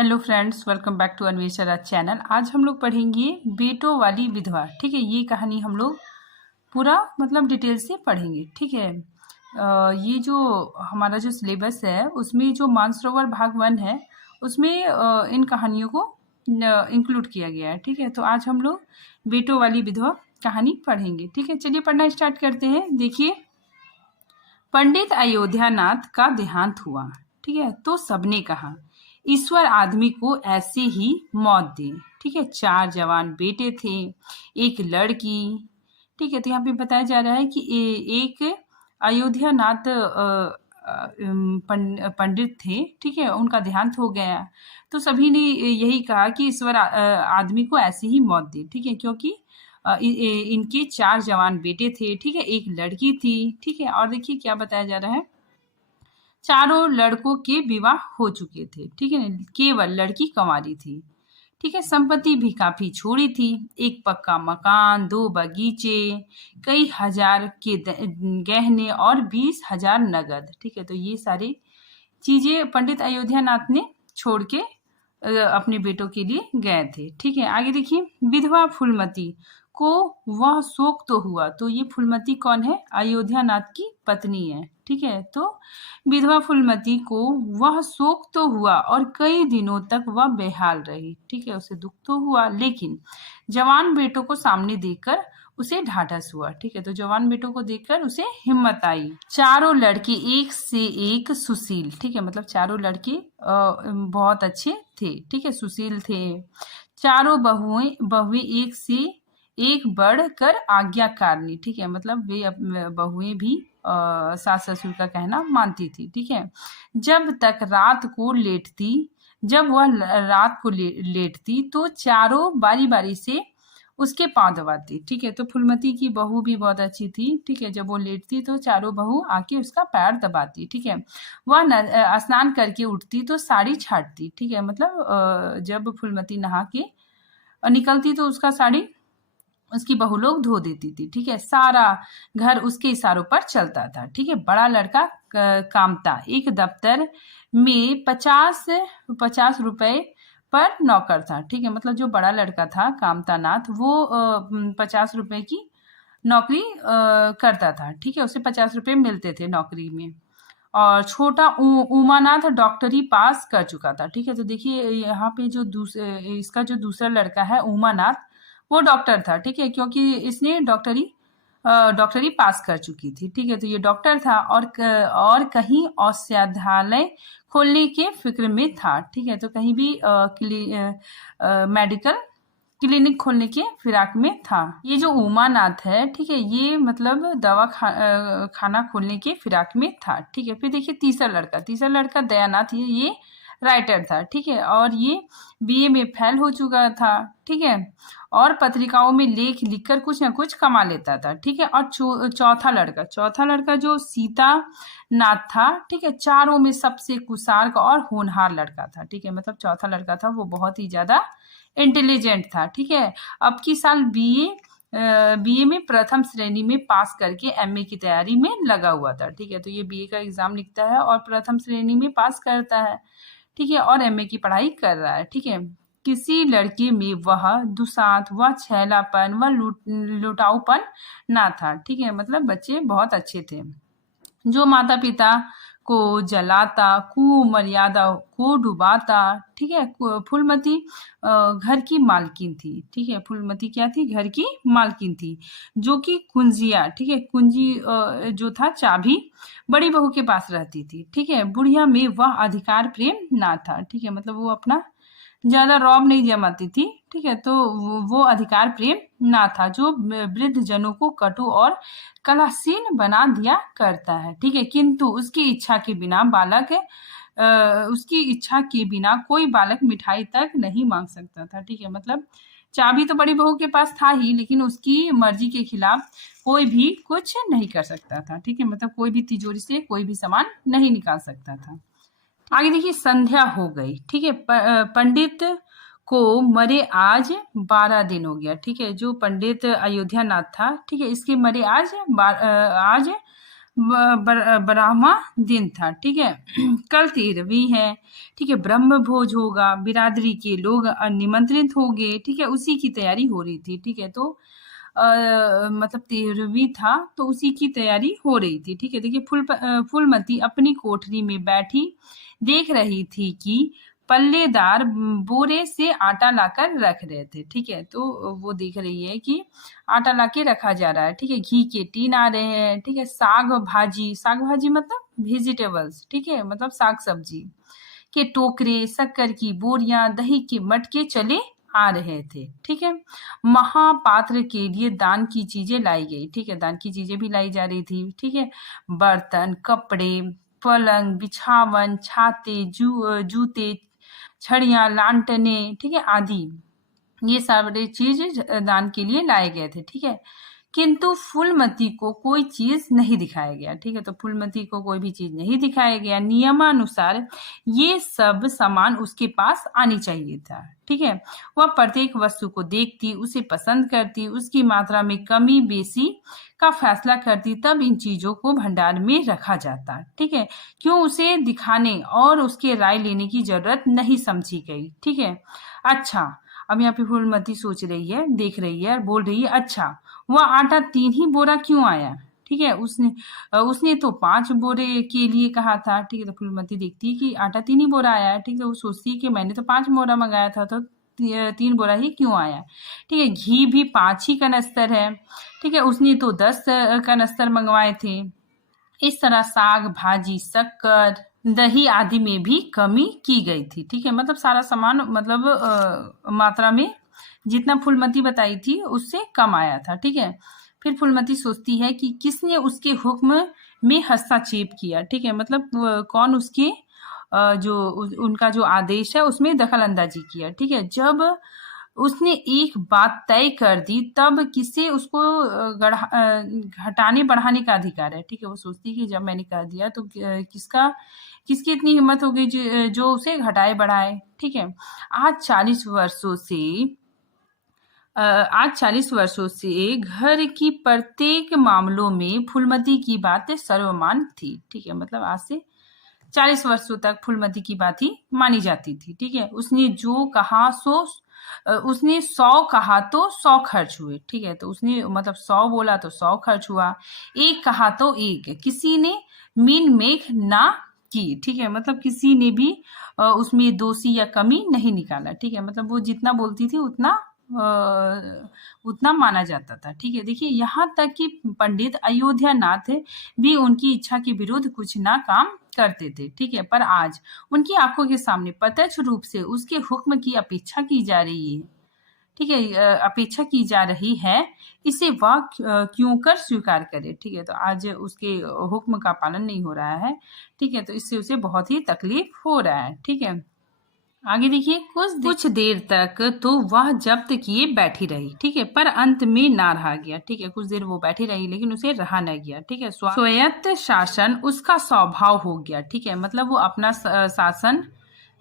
Hello friends, welcome back to Anvesha channel. आज हम लोग पढ़ेंगे बेटों वाली विधवा। ठीक है, ये कहानी हम लोग पूरा मतलब डिटेल से पढ़ेंगे। ठीक है, ये जो हमारा जो सिलेबस है उसमें जो मानसरोवर भाग 1 है उसमें इन कहानियों को इंक्लूड किया गया है। ठीक है, तो आज हम लोग बेटों वाली विधवा कहानी पढ़ेंगे। ठीक है, चलिए पढ़ना स्टार्ट करते हैं। देखिए, पंडित अयोध्यानाथ का देहांत हुआ। ठीक है, तो सबने कहा ईश्वर आदमी को ऐसे ही मौत दे। ठीक है, 4 जवान बेटे थे, एक लड़की। ठीक है, तो यहाँ पे बताया जा रहा है कि एक अयोध्यानाथ पंडित थे। ठीक है, उनका देहांत हो गया। तो सभी ने यही कहा कि ईश्वर आदमी को ऐसे ही मौत दे। ठीक है, क्योंकि इनके 4 जवान बेटे थे। ठीक है, एक लड़की थी। ठीक है, और देखिए क्या बताया जा रहा है, चारों लड़कों के विवाह हो चुके थे। ठीक है, केवल लड़की कंवारी थी। ठीक है, संपत्ति भी काफी छोड़ी थी, एक पक्का मकान, 2 बगीचे, कई हजार के गहने और 20,000 नगद। ठीक है, तो ये सारी चीजें पंडित अयोध्यानाथ ने छोड़ के अपने बेटों के लिए गए थे। ठीक है, आगे देखिए, विधवा फूलमती को वह शोक तो हुआ। तो ये फूलमती कौन है? अयोध्यानाथ की पत्नी है। ठीक है, तो विधवा फूलमती को वह शोक तो हुआ और कई दिनों तक वह बेहाल रही। ठीक है, उसे दुख तो हुआ, लेकिन जवान बेटों को सामने देखकर उसे ढाढ़स हुआ। ठीक है, तो जवान बेटों को देखकर उसे हिम्मत आई। चारों लड़के एक से एक सुशील। ठीक है, मतलब चारों लड़के बहुत अच्छे थे। ठीक है, सुशील थे। चारों बहुएं एक से एक बढ़कर आज्ञाकारिणी। ठीक है, मतलब वे बहुएं भी सास ससुर का कहना मानती थी। ठीक है, जब तक रात को लेटती जब वह रात को लेटती तो चारों बारी बारी से उसके पांव दबाती। ठीक है, तो फूलमती की बहू भी बहुत अच्छी थी। ठीक है, जब वो लेटती तो चारों बहू आके उसका पैर दबाती। ठीक है, वह स्नान करके उठती तो साड़ी छाटती। ठीक है, मतलब जब फूलमती नहा के निकलती तो उसका साड़ी उसकी बहू लोग धो देती थी। ठीक है, सारा घर उसके इशारों पर चलता था। ठीक है, बड़ा लड़का कामता एक दफ्तर में 50 रुपए पर नौकर था। ठीक है, मतलब जो बड़ा लड़का था कामता नाथ, वो 50 रुपए की नौकरी करता था। ठीक है, उसे 50 रुपए मिलते थे नौकरी में। और छोटा उमानाथ डॉक्टरी पास कर चुका था। ठीक है, तो देखिए यहाँ पे जो इसका जो दूसरा लड़का है उमानाथ, वो डॉक्टर था। ठीक है, क्योंकि इसने डॉक्टरी पास कर चुकी थी। ठीक है, तो ये डॉक्टर था और कहीं औषधालय खोलने के फिक्र में था। ठीक है, तो कहीं भी मेडिकल क्लिनिक खोलने के फिराक में था। ये जो उमानाथ है, ठीक है, ये मतलब खाना खोलने के फिराक में था। ठीक है, फिर देखिए तीसरा लड़का दयानाथ, ये राइटर था। ठीक है, और ये बीए में फेल हो चुका था। ठीक है, और पत्रिकाओं में लेख लिखकर कुछ ना कुछ कमा लेता था। ठीक है, और चौथा लड़का जो सीता नाथ था। ठीक है, चारों में सबसे कुशार्क और होनहार लड़का था। ठीक है, मतलब चौथा लड़का था वो बहुत ही ज्यादा इंटेलिजेंट था। ठीक है, अब की साल बीए में प्रथम श्रेणी में पास करके एमए की तैयारी में लगा हुआ था। ठीक है, तो ये बीए का एग्जाम लिखता है और प्रथम श्रेणी में पास करता है। ठीक है, और एमए की पढ़ाई कर रहा है। ठीक है, किसी लड़के में वह दुसाध व छैलापन व लुटाऊपन ना था। ठीक है, मतलब बच्चे बहुत अच्छे थे, जो माता पिता को जलाता, कुमर्यादा को डुबाता। ठीक है, फूलमती घर की मालकिन थी। ठीक है, फूलमती क्या थी? घर की मालकिन थी, जो कि कुंजिया, ठीक है, कुंजी जो था चाबी, बड़ी बहू के पास रहती थी। ठीक है, बुढ़िया में वह अधिकार प्रेम ना था। ठीक है, मतलब वो अपना ज्यादा रौब नहीं जमाती थी। ठीक है, तो वो अधिकार प्रेम ना था, जो वृद्ध जनों को कटु और कलासीन बना दिया करता है। ठीक है, किंतु उसकी इच्छा के बिना कोई बालक मिठाई तक नहीं मांग सकता था। ठीक है, मतलब चाबी तो बड़ी बहू के पास था ही, लेकिन उसकी मर्जी के खिलाफ कोई भी कुछ नहीं कर सकता था। ठीक है, मतलब कोई भी तिजोरी से कोई भी सामान नहीं निकाल सकता था। आगे देखिए, संध्या हो गई। ठीक है, पंडित को मरे आज 12 दिन हो गया। ठीक है, जो पंडित अयोध्यानाथ था, ठीक है, इसके मरे आज 12वां दिन था, ठीक है। कल 13वीं है, ठीक है। ब्रह्म भोज होगा, बिरादरी के लोग निमंत्रित होंगे, ठीक है। उसी की तैयारी हो रही थी, ठीक है। तो मतलब 13वीं था तो उसी की तैयारी हो रही थी, ठीक है। देखिए फूलमती अपनी कोठरी में बैठी देख रही थी कि पल्लेदार बोरे से आटा लाकर रख रहे थे, ठीक है। तो वो देख रही है कि आटा लाके रखा जा रहा है, ठीक है। घी के टीन आ रहे हैं, ठीक है। साग भाजी मतलब वेजिटेबल्स, ठीक है, मतलब साग सब्जी के टोकरे, शक्कर की बोरियां, दही के मटके चले आ रहे थे, ठीक है। महापात्र के लिए दान की चीजें लाई गई, ठीक है। दान की चीजें भी लाई जा रही थी, ठीक है। बर्तन, कपड़े, पलंग, बिछावन, छाते, जूते, छड़ियां, लांटने, ठीक है, आदि ये सारे चीज दान के लिए लाए गए थे, ठीक है। किंतु फूलमती को कोई चीज नहीं दिखाया गया, ठीक है। तो फूलमती को कोई भी चीज नहीं दिखाया गया। नियमानुसार ये सब सामान उसके पास आनी चाहिए था, ठीक है। वह प्रत्येक वस्तु को देखती, उसे पसंद करती, उसकी मात्रा में कमी बेसी का फैसला करती, तब इन चीजों को भंडार में रखा जाता, ठीक है। क्यों उसे दिखाने और उसके राय लेने की जरूरत नहीं समझी गई, ठीक है। अच्छा, अब यहाँ पे फूलमती सोच रही है, देख रही है और बोल रही है, अच्छा वह आटा 3 ही बोरा क्यों आया, ठीक है। उसने तो 5 बोरे के लिए कहा था, ठीक है। तो फूलमती देखती है कि आटा 3 ही बोरा आया है, ठीक है। वो सोचती है कि मैंने तो 5 बोरा मंगाया था, तो 3 बोरा ही क्यों आया, ठीक है। घी भी 5 ही कनस्तर है, ठीक है। उसने तो 10 कनस्तर मंगवाए थे। इस तरह साग भाजी, शक्कर, दही आदि में भी कमी की गई थी, ठीक है। मतलब सारा सामान मतलब मात्रा में जितना फूलमती बताई थी उससे कम आया था, ठीक है। फिर फूलमती सोचती है कि किसने उसके हुक्म में हस्तक्षेप किया, ठीक है। मतलब कौन उसके उनका जो आदेश है उसमें दखल अंदाजी किया, ठीक है। जब उसने एक बात तय कर दी तब किसे उसको घटाने बढ़ाने का अधिकार है, ठीक है। वो सोचती है कि जब मैंने कह दिया तो किसकी इतनी हिम्मत हो गई जो उसे घटाए बढ़ाए, ठीक है। आज 40 वर्षों से आज 40 वर्षों से घर की प्रत्येक मामलों में फूलमती की बात सर्वमान्य थी, ठीक है। मतलब आज से 40 वर्षों तक फूलमती की बात ही मानी जाती थी, ठीक है। उसने जो कहा सो उसने 100 कहा तो 100 खर्च हुए, ठीक है। तो उसने मतलब 100 बोला तो 100 खर्च हुआ, एक कहा तो एक, किसी ने मीन मेख ना की, ठीक है। मतलब किसी ने भी उसमें दोषी या कमी नहीं निकाला, ठीक है। मतलब वो जितना बोलती थी उतना माना जाता था, ठीक है। देखिए यहाँ तक कि पंडित अयोध्यानाथ भी उनकी इच्छा के विरुद्ध कुछ ना काम करते थे, ठीक है। पर आज उनकी आंखों के सामने प्रत्यक्ष रूप से उसके हुक्म की अपेक्षा की जा रही है, ठीक है। अपेक्षा की जा रही है, इसे वह क्यों कर स्वीकार करे, ठीक है। तो आज उसके हुक्म का पालन नहीं हो रहा है, ठीक है। तो इससे उसे बहुत ही तकलीफ हो रहा है, ठीक है। आगे देखिए, कुछ देर तक तो वह जब्त किए बैठी रही, ठीक है। पर अंत में ना रहा गया, ठीक है। कुछ देर वो बैठी रही लेकिन उसे रहा न गया, ठीक है। स्वायत्त शासन उसका स्वभाव हो गया, ठीक है। मतलब वो अपना शासन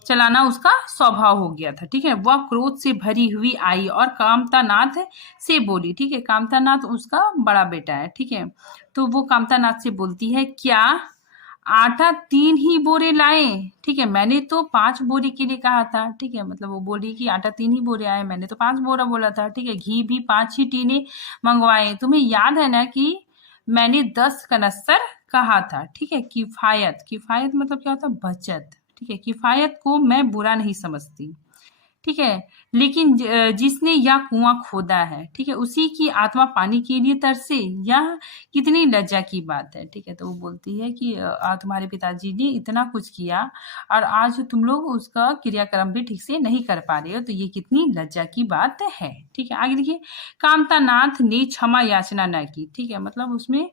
चलाना उसका स्वभाव हो गया था, ठीक है। वह क्रोध से भरी हुई आई और कामतानाथ से बोली, ठीक है। कामतानाथ उसका बड़ा बेटा है, ठीक है। तो वो कामतानाथ से बोलती है, क्या आटा 3 ही बोरे लाए, ठीक है। मैंने तो 5 बोरे के लिए कहा था, ठीक है। मतलब वो बोल रही कि आटा 3 ही बोरे आए, मैंने तो 5 बोरा बोला था, ठीक है। घी भी 5 ही टीने मंगवाए, तुम्हें याद है ना कि मैंने 10 कनस्तर कहा था, ठीक है। किफायत मतलब क्या होता है, बचत, ठीक है। किफायत को मैं बुरा नहीं समझती, ठीक है। लेकिन जिसने यह कुआं खोदा है, ठीक है, उसी की आत्मा पानी के लिए तरसे, यह कितनी लज्जा की बात है, ठीक है। तो वो बोलती है कि तुम्हारे पिताजी ने इतना कुछ किया और आज तुम लोग उसका क्रियाक्रम भी ठीक से नहीं कर पा रहे हो, तो ये कितनी लज्जा की बात है, ठीक है। आगे देखिए, कामतानाथ ने क्षमा याचना न की, ठीक है। मतलब उसमें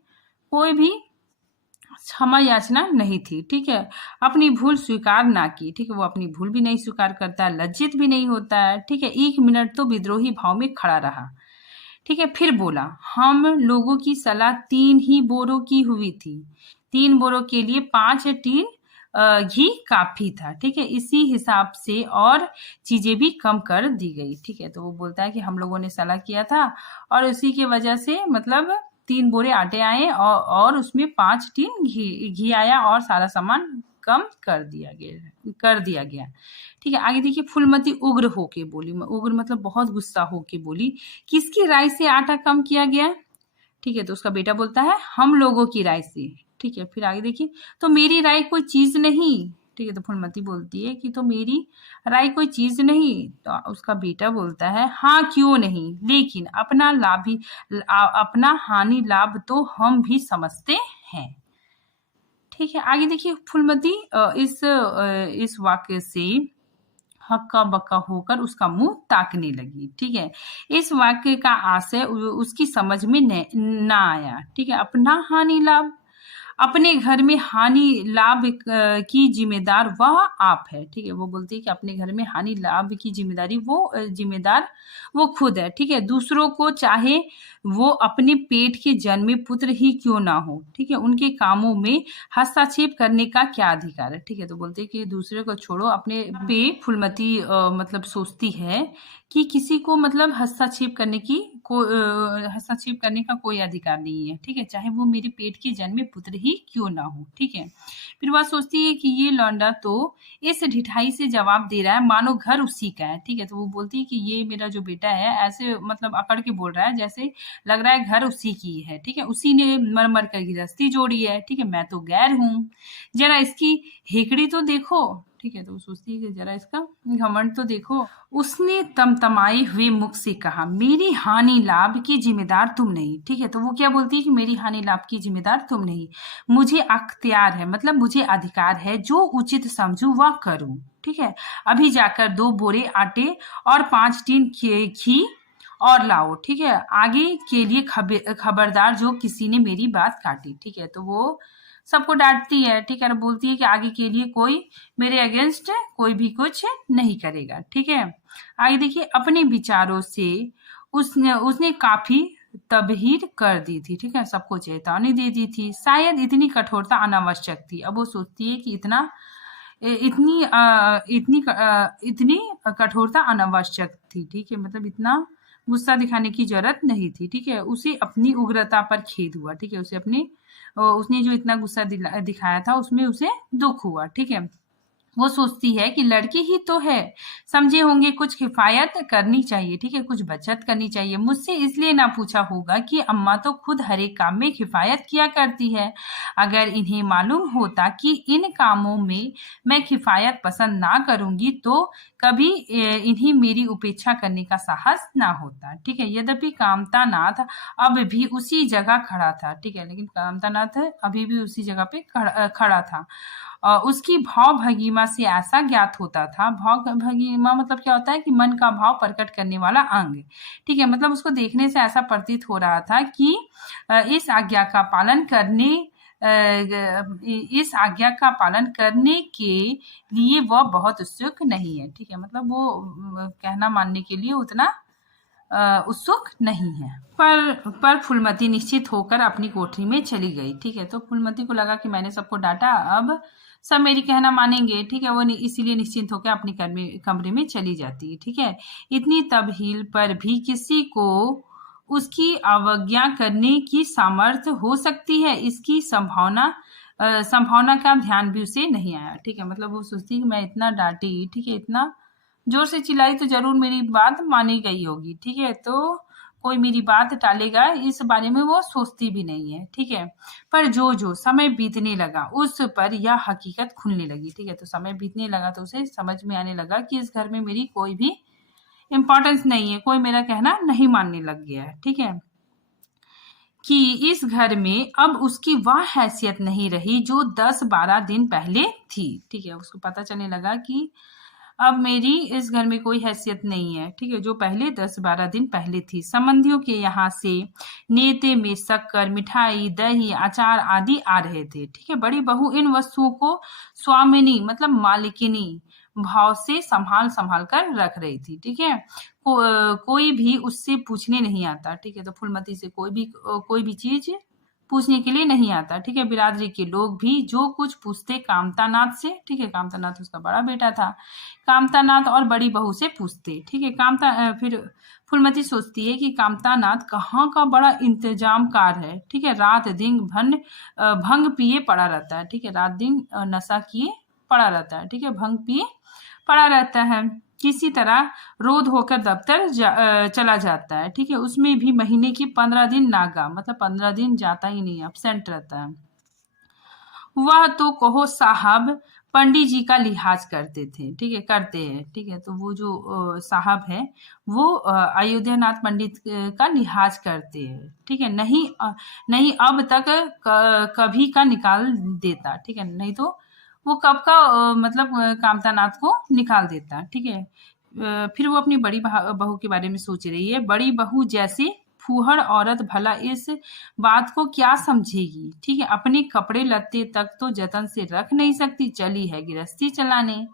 कोई भी क्षमा याचना नहीं थी, ठीक है। अपनी भूल स्वीकार ना की, ठीक है। वो अपनी भूल भी नहीं स्वीकार करता, लज्जित भी नहीं होता है, ठीक है। 1 मिनट तो विद्रोही भाव में खड़ा रहा, ठीक है। फिर बोला, हम लोगों की सलाह 3 ही बोरों की हुई थी, 3 बोरों के लिए 5 टीन घी काफी था, ठीक है। इसी हिसाब से और चीजें भी कम कर दी गई, ठीक है। तो वो बोलता है कि हम लोगों ने सलाह किया था और उसी की वजह से मतलब 3 बोरे आटे आए और उसमें 5 टीन घी आया और सारा सामान कम कर दिया गया। ठीक है, आगे देखिए फूलमती उग्र होके बोली, उग्र मतलब बहुत गुस्सा होके बोली, किसकी राय से आटा कम किया गया? ठीक है, तो उसका बेटा बोलता है हम लोगों की राय से। ठीक है, फिर आगे देखिए, तो मेरी राय कोई चीज नहीं। ठीक है, तो फूलमती बोलती है कि तो मेरी राय कोई चीज नहीं। तो उसका बेटा बोलता है हाँ क्यों नहीं, लेकिन अपना हानि लाभ तो हम भी समझते हैं। ठीक है, आगे देखिए फूलमती इस वाक्य से हक्का बक्का होकर उसका मुंह ताकने लगी। ठीक है, इस वाक्य का आशय उसकी समझ में ना आया। ठीक है, अपना हानि लाभ, अपने घर में हानि लाभ की जिम्मेदार वह आप है। ठीक है, वो बोलती है कि अपने घर में हानि लाभ की जिम्मेदारी जिम्मेदार वो खुद है। ठीक है, दूसरों को चाहे वो अपने पेट के जन्मे पुत्र ही क्यों ना हो, ठीक है, उनके कामों में हस्तक्षेप करने का क्या अधिकार है। ठीक है, तो बोलते हैं कि दूसरे को छोड़ो, अपने पे फूलमती मतलब सोचती है कि किसी को मतलब हस्तक्षेप करने का कोई अधिकार नहीं है। ठीक है, चाहे वो मेरे पेट के जन्मे पुत्र ही क्यों ना हो। ठीक है, फिर वह सोचती है कि ये लौंडा तो इस ढिठाई से जवाब दे रहा है मानो घर उसी का है। ठीक है, तो वो बोलती है कि ये मेरा जो बेटा है ऐसे मतलब अकड़ के बोल रहा है जैसे लग रहा है घर उसी की है। ठीक है, उसी ने मर मर कर गृहस्थी जोड़ी है। ठीक है, मैं तो गैर हूँ, जरा इसकी हेकड़ी तो देखो। ठीक है, तो वो सोचती है कि जरा इसका घमंड तो देखो। उसने तमतमाए हुए मुख से कहा मेरी हानि लाभ की जिम्मेदार तुम नहीं। ठीक है, तो वो क्या बोलती है कि मेरी हानि लाभ की जिम्मेदार तुम नहीं, मुझे अख्तियार है, मतलब मुझे अधिकार है, जो उचित समझू वह करूं। ठीक है, अभी जाकर 2 बोरे आटे और 5 टीन घी और लाओ। ठीक है, आगे के लिए खबरदार जो किसी ने मेरी बात काटी। ठीक है, तो वो सबको डांटती है। ठीक है, बोलती है कि आगे के लिए कोई मेरे अगेंस्ट कोई भी कुछ नहीं करेगा। ठीक है, आगे देखिए अपने विचारों से उसने काफी तबहीर कर दी थी। ठीक है, सबको चेतावनी दे दी थी, शायद इतनी कठोरता अनावश्यक थी। अब वो सोचती है कि इतनी कठोरता अनावश्यक थी। ठीक है, मतलब इतना गुस्सा दिखाने की जरूरत नहीं थी। ठीक है, उसे अपनी उग्रता पर खेद हुआ। ठीक है, उसने जो इतना गुस्सा दिखाया था उसमें उसे दुख हुआ। ठीक है, वो सोचती है कि लड़की ही तो है, समझे होंगे कुछ किफायत करनी चाहिए। ठीक है, कुछ बचत करनी चाहिए। मुझसे इसलिए ना पूछा होगा कि अम्मा तो खुद हर एक काम में किफायत किया करती है। अगर इन्हें मालूम होता कि इन कामों में मैं किफायत पसंद ना करूंगी तो कभी इन्हें मेरी उपेक्षा करने का साहस ना होता। ठीक है, यद्यपि कामतानाथ अब भी उसी जगह खड़ा था। ठीक है, लेकिन कामतानाथ अभी भी उसी जगह पे खड़ा था। उसकी भाव भंगिमा से ऐसा ज्ञात होता था, भाव भंगिमा मतलब क्या होता है कि मन का भाव प्रकट करने वाला अंग। ठीक है, मतलब उसको देखने से ऐसा प्रतीत हो रहा था कि इस आज्ञा का पालन करने के लिए वह बहुत उत्सुक नहीं है। ठीक है, मतलब वो कहना मानने के लिए उतना उत्सुक नहीं है। पर फूलमती निश्चित होकर अपनी कोठरी में चली गई। ठीक है, तो फूलमती को लगा कि मैंने सबको डांटा, अब सब मेरी कहना मानेंगे। ठीक है, वो इसीलिए निश्चिंत होकर अपनी कमरे में चली जाती है। ठीक है, इतनी तबहील पर भी किसी को उसकी अवज्ञा करने की सामर्थ्य हो सकती है, इसकी संभावना का ध्यान भी उसे नहीं आया। ठीक है, मतलब वो सोचती है कि मैं इतना डांटी, ठीक है, इतना जोर से चिल्लाई तो जरूर मेरी बात मानी गई होगी। ठीक है, तो कोई मेरी बात टालेगा, इस बारे में वो सोचती भी नहीं है। ठीक है, पर जो समय बीतने लगा उस पर यह हकीकत खुलने लगी। ठीक है, तो समय बीतने लगा तो उसे समझ में आने लगा कि इस घर में मेरी कोई भी इम्पोर्टेंस नहीं है, कोई मेरा कहना नहीं मानने लग गया है। ठीक है, कि इस घर में अब उसकी वह हैसियत नहीं रही जो 10-12 दिन पहले थी। ठीक है, उसको पता चलने लगा कि अब मेरी इस घर में कोई हैसियत नहीं है। ठीक है, जो पहले 10-12 दिन पहले थी। संबंधियों के यहाँ से नेते में शक्कर, मिठाई, दही, अचार आदि आ रहे थे। ठीक है, बड़ी बहू इन वस्तुओं को स्वामिनी मतलब मालिकिनी भाव से संभाल कर रख रही थी। ठीक है, कोई भी उससे पूछने नहीं आता। ठीक है, तो फूलमती से कोई भी चीज पूछने के लिए नहीं आता, ठीक है। बिरादरी के लोग भी जो कुछ पूछते कामतानाथ से, ठीक है, कामतानाथ उसका बड़ा बेटा था, कामतानाथ और बड़ी बहू से पूछते, ठीक है। फिर फूलमती सोचती है कि कामतानाथ कहाँ का बड़ा इंतजामकार है, ठीक है। रात दिन भंग पिए पड़ा रहता है, ठीक है, रात दिन नशा किए पड़ा रहता है, ठीक है, भंग पिए पड़ा रहता है। किसी तरह रोध होकर दफ्तर चला जाता है, ठीक है। उसमें भी महीने की 15 दिन नागा, मतलब 15 दिन जाता ही नहीं, एब्सेंट रहता है। वह तो कहो साहब पंडित जी का लिहाज करते थे, ठीक है, करते हैं, ठीक है। तो वो जो साहब है वो अयोध्यानाथ पंडित का लिहाज करते हैं, ठीक है। नहीं अब तक कभी का निकाल देता, ठीक है, नहीं तो वो कब का मतलब कामतानाथ को निकाल देता, ठीक है। फिर वो अपनी बड़ी बहू के बारे में सोच रही है। बड़ी बहू जैसे फूहड़ औरत भला इस बात को क्या समझेगी, ठीक है। अपने कपड़े लत्ते तक तो जतन से रख नहीं सकती, चली है गृहस्थी चलाने,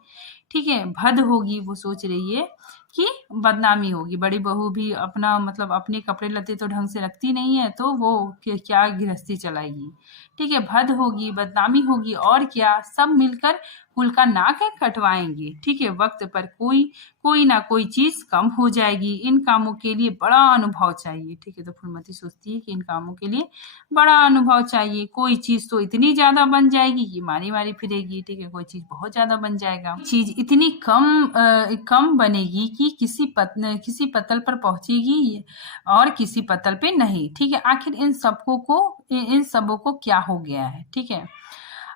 ठीक है। भद होगी, वो सोच रही है कि बदनामी होगी। बड़ी बहू भी अपना मतलब अपने कपड़े लत्ते तो ढंग से रखती नहीं है, तो वो क्या गृहस्थी चलाएगी, ठीक है। भद होगी, बदनामी होगी, और क्या, सब मिलकर कुल का नाक कटवाएंगे, ठीक है। वक्त पर कोई ना कोई चीज कम हो जाएगी। इन कामों के लिए बड़ा अनुभव चाहिए, ठीक है। तो फूलमती सोचती है कि इन कामों के लिए बड़ा अनुभव चाहिए। कोई चीज तो इतनी ज्यादा बन जाएगी कि मारी मारी फिरेगी, ठीक है। कोई चीज बहुत ज्यादा बन जाएगा, चीज इतनी कम बनेगी कि किसी पतल पर पहुंचेगी और किसी पतल पे नहीं, ठीक है। आखिर इन सबों को क्या हो गया है, ठीक है।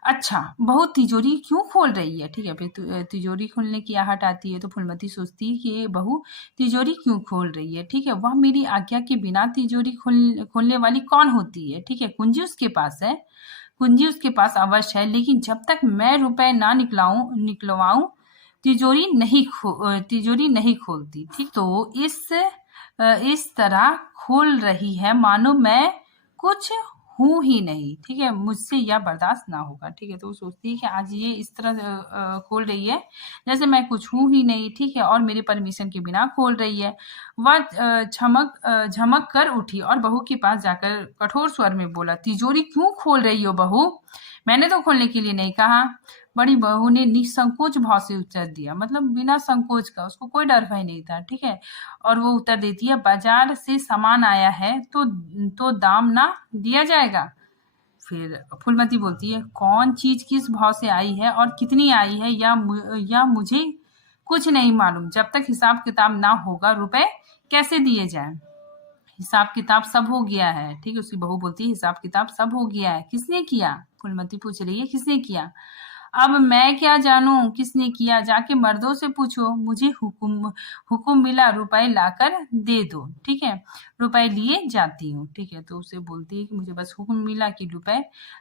अच्छा, बहू तिजोरी क्यों खोल रही है, ठीक है। फिर तिजोरी खोलने की आहट आती है, तो फूलमती सोचती है कि ये बहू तिजोरी क्यों खोल रही है, ठीक है। वह मेरी आज्ञा के बिना तिजोरी खोलने वाली कौन होती है, ठीक है। कुंजी उसके पास है, कुंजी उसके पास अवश्य है, लेकिन जब तक मैं रुपए ना निकलवाऊं तिजोरी नहीं खोलती, ठीक। तो इस तरह खोल रही है मानो मैं कुछ हूं ही नहीं, ठीक है, मुझसे यह बर्दाश्त ना होगा, ठीक है। तो वो सोचती है कि आज ये इस तरह खोल रही है जैसे मैं कुछ हूं ही नहीं, ठीक है, और मेरे परमिशन के बिना खोल रही है। वह झमक कर उठी और बहू के पास जाकर कठोर स्वर में बोला, तिजोरी क्यों खोल रही हो बहू, मैंने तो खोलने के लिए नहीं कहा। बड़ी बहू ने निसंकोच भाव से उत्तर दिया, मतलब बिना संकोच का, उसको कोई डर भय नहीं था, ठीक है। और वो उत्तर देती है, बाजार से सामान आया है तो दाम ना दिया जाएगा। फिर फूलमती बोलती है, कौन चीज किस भाव से आई है और कितनी आई है या मुझे कुछ नहीं मालूम। जब तक हिसाब किताब ना होगा रुपए कैसे दिए जाए। हिसाब किताब सब हो गया है, ठीक है। उसकी बहू बोलती है, हिसाब किताब सब हो गया है। किसने किया, फूलमती पूछ रही है, किसने किया। अब मैं क्या जानूं किसने किया, जाके मर्दों से पूछो। मुझे हुक्म मिला, रुपए लाकर दे दो, ठीक है, रुपए लिए जाती हूँ, ठीक है। तो उसे बोलती है कि मुझे बस हुक्म मिला कि रुपए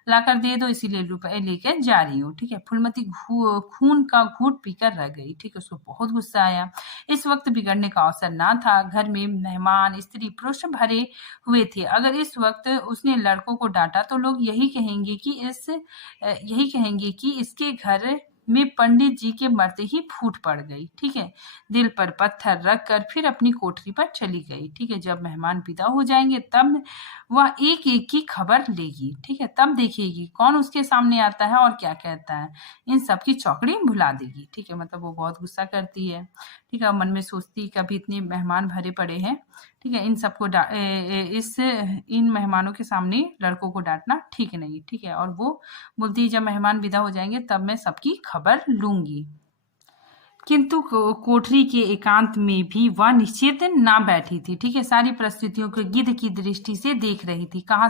लाकर दे दो, इसीलिए रुपए लेकर जा रही हूँ, ठीक है। फूलमती खून का घूंट पीकर रह गई, ठीक है। उसको बहुत गुस्सा आया। इस वक्त बिगड़ने का अवसर ना था। घर में मेहमान स्त्री पुरुष भरे हुए थे। अगर इस वक्त उसने लड़कों को डांटा तो लोग यही कहेंगे कि इसके घर में पंडित जी के मरते ही फूट पड़ गई, ठीक है। दिल पर पत्थर रखकर फिर अपनी कोठरी पर चली गई, ठीक है। जब मेहमान विदा हो जाएंगे तब वह एक एक की खबर लेगी, ठीक है। तब देखेगी कौन उसके सामने आता है और क्या कहता है। इन सब की चौकड़ी भुला देगी, ठीक है। मतलब वो बहुत गुस्सा करती है, ठीक है। मन में सोचती कभी इतने मेहमान भरे पड़े हैं, ठीक है, इन मेहमानों के सामने लड़कों को डांटना ठीक नहीं, ठीक है। और वो बोलती जब मेहमान विदा हो जाएंगे तब मैं सबकी खबर लूंगी। किंतु कोठरी के एकांत में भी वह निश्चित ना बैठी थी, ठीक है। सारी परिस्थितियों को गिद्ध की दृष्टि से देख रही थी। कहाँ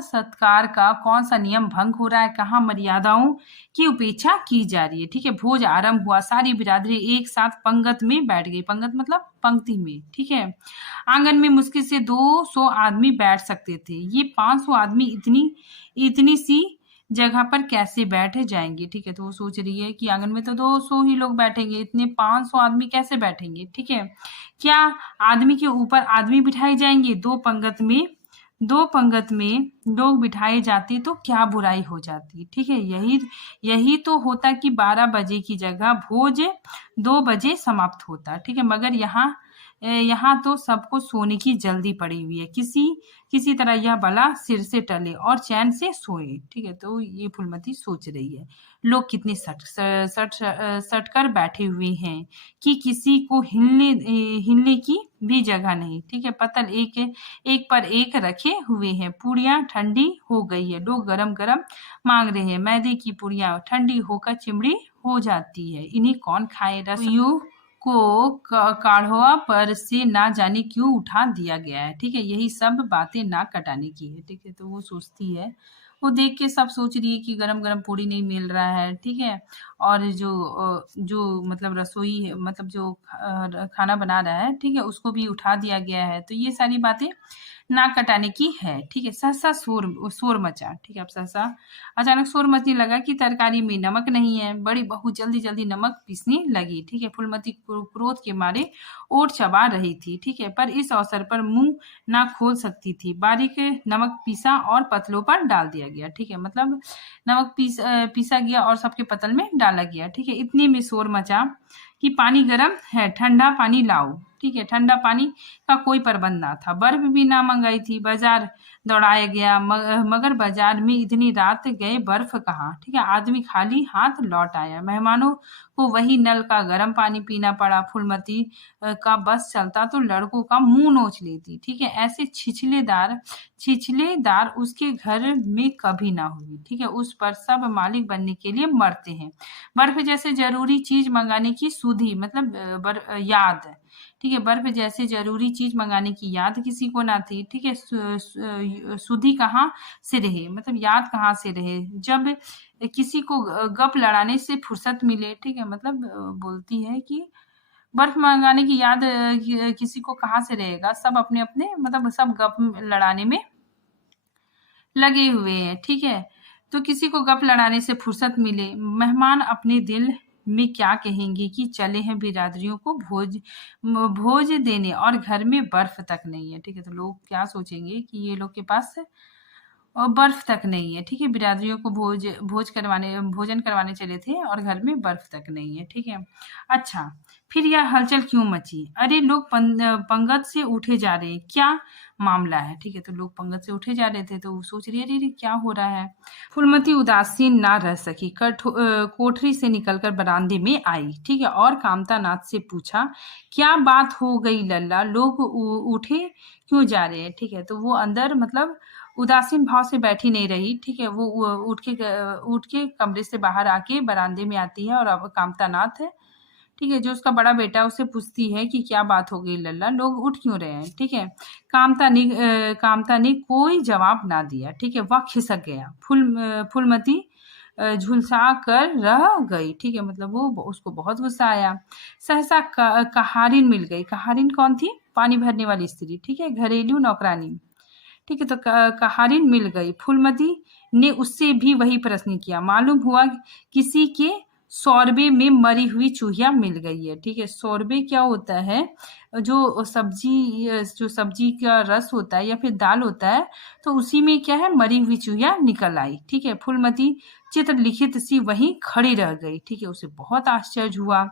सत्कार का कौन सा नियम भंग हो रहा है, कहाँ मर्यादाओं की उपेक्षा की जा रही है, ठीक है। भोज आरंभ हुआ। सारी बिरादरी एक साथ पंगत में बैठ गई। पंगत मतलब पंक्ति में, ठीक है। आंगन में मुश्किल से 200 आदमी बैठ सकते थे। ये 500 आदमी इतनी सी जगह पर कैसे बैठ जाएंगे, ठीक है। तो वो सोच रही है कि आंगन में तो 200 ही लोग बैठेंगे, इतने 500 आदमी कैसे बैठेंगे, ठीक है। क्या आदमी के ऊपर आदमी बिठाए जाएंगे। दो पंगत में लोग बिठाए जाते तो क्या बुराई हो जाती, ठीक है। यही तो होता कि 12 बजे की जगह भोज 2 बजे समाप्त होता, ठीक है। मगर यहाँ यहाँ तो सबको सोने की जल्दी पड़ी हुई है, किसी किसी तरह यह बला सिर से टले और चैन से सोए। ठीक है, तो ये फूलमती सोच रही है, लोग कितने सट सट सट कर बैठे हुए हैं कि किसी को हिलने की भी जगह नहीं। ठीक है, पतल एक एक पर एक रखे हुए हैं, पूड़ियाँ ठंडी हो गई है, लोग गरम गरम मांग रहे हैं, मैदे की पूड़ियाँ ठंडी होकर चिमड़ी हो जाती है, इन्हें कौन खाए। रसोइयों को काढ़वा पर से ना जाने क्यों उठा दिया गया है। ठीक है, यही सब बातें नाक कटाने की है। ठीक है, तो वो सोचती है, वो देख के सब सोच रही है कि गरम गरम पूड़ी नहीं मिल रहा है। ठीक है, और जो मतलब रसोई है, मतलब जो खाना बना रहा है, ठीक है, उसको भी उठा दिया गया है। तो ये सारी बातें नाक कटाने की है। ठीक है, सहसा शोर शोर मचा। ठीक है, अब सहसा अचानक शोर मचने लगा कि तरकारी में नमक नहीं है। बड़ी बहू जल्दी जल्दी नमक पीसने लगी। ठीक है, फूलमती क्रोध के मारे ओट चबा रही थी। ठीक है, पर इस अवसर पर मुंह ना खोल सकती थी। बारीक नमक पीसा और पतलों पर डाल दिया गया। ठीक है, मतलब नमक पीसा गया और सबके पतल में डाला गया। ठीक है, इतने में शोर मचा कि पानी गर्म है, ठंडा पानी लाओ। ठीक है, ठंडा पानी का कोई प्रबंध ना था, बर्फ भी ना मंगाई थी। बाजार दौड़ाया गया, मगर बाजार में इतनी रात गए बर्फ कहाँ। ठीक है, आदमी खाली हाथ लौट आया। मेहमानों को वही नल का गर्म पानी पीना पड़ा। फूलमती का बस चलता तो लड़कों का मुंह नोच लेती। ठीक है, ऐसे छिछलेदार उसके घर में कभी ना हुई। ठीक है, उस पर सब मालिक बनने के लिए मरते हैं। बर्फ जैसे जरूरी चीज मंगाने की सुधी, मतलब याद। ठीक है, बर्फ जैसे जरूरी चीज मंगाने की याद किसी को ना थी। ठीक है, सुधी कहाँ से रहे, मतलब याद कहाँ से रहे जब किसी को गप लड़ाने से फुर्सत मिले। ठीक है, मतलब बोलती है कि बर्फ मंगाने की याद किसी को कहाँ से रहेगा, सब अपने अपने मतलब सब गप लड़ाने में लगे हुए हैं। ठीक है, तो किसी को गप लड़ाने से फुर्सत मिले। मेहमान अपने दिल में क्या कहेंगे कि चले हैं बिरादरियों को भोज देने और घर में बर्फ तक नहीं है। ठीक है, तो लोग क्या सोचेंगे कि ये लोग के पास और बर्फ तक नहीं है। ठीक है, बिरादरियों को भोजन करवाने चले थे और घर में बर्फ तक नहीं है। ठीक है, अच्छा, फिर यह हलचल क्यों मची? अरे लोग पंगत से उठे जा रहे हैं, क्या मामला है? ठीक है, तो लोग पंगत से उठे जा रहे थे, तो वो सोच रही है अरे क्या हो रहा है। फूलमती उदासीन ना रह सकी, कोठरी से निकलकर बरामदे में आई। ठीक है, और कामता नाथ से पूछा, क्या बात हो गई लल्ला, लोग उठे क्यों जा रहे हैं? ठीक है, तो वो अंदर मतलब उदासीन भाव से बैठी नहीं रही। ठीक है, वो उठ के कमरे से बाहर आके बरामदे में आती है और अब कामता नाथ है, ठीक है, जो उसका बड़ा बेटा, उससे पूछती है कि क्या बात हो गई लल्ला, लोग उठ क्यों रहे हैं? ठीक है, कामता ने कोई जवाब ना दिया। ठीक है, वह खिसक गया। फूलमती झुलसा कर रह गई। ठीक है, मतलब वो उसको बहुत गुस्सा आया। सहसा कहारिन मिल गई। कहारिन कौन थी? पानी भरने वाली स्त्री। ठीक है, घरेलू नौकरानी। ठीक है, तो कहारिन मिल गई। फूलमती ने उससे भी वही प्रश्न किया। मालूम हुआ किसी के सौरबे में मरी हुई चूहिया मिल गई है। ठीक है, सौरबे क्या होता है? जो सब्जी का रस होता है या फिर दाल होता है, तो उसी में क्या है, मरी हुई चूहिया निकल आई। ठीक है, फूलमती चित्र लिखित सी वहीं खड़ी रह गई। ठीक है, उसे बहुत आश्चर्य हुआ।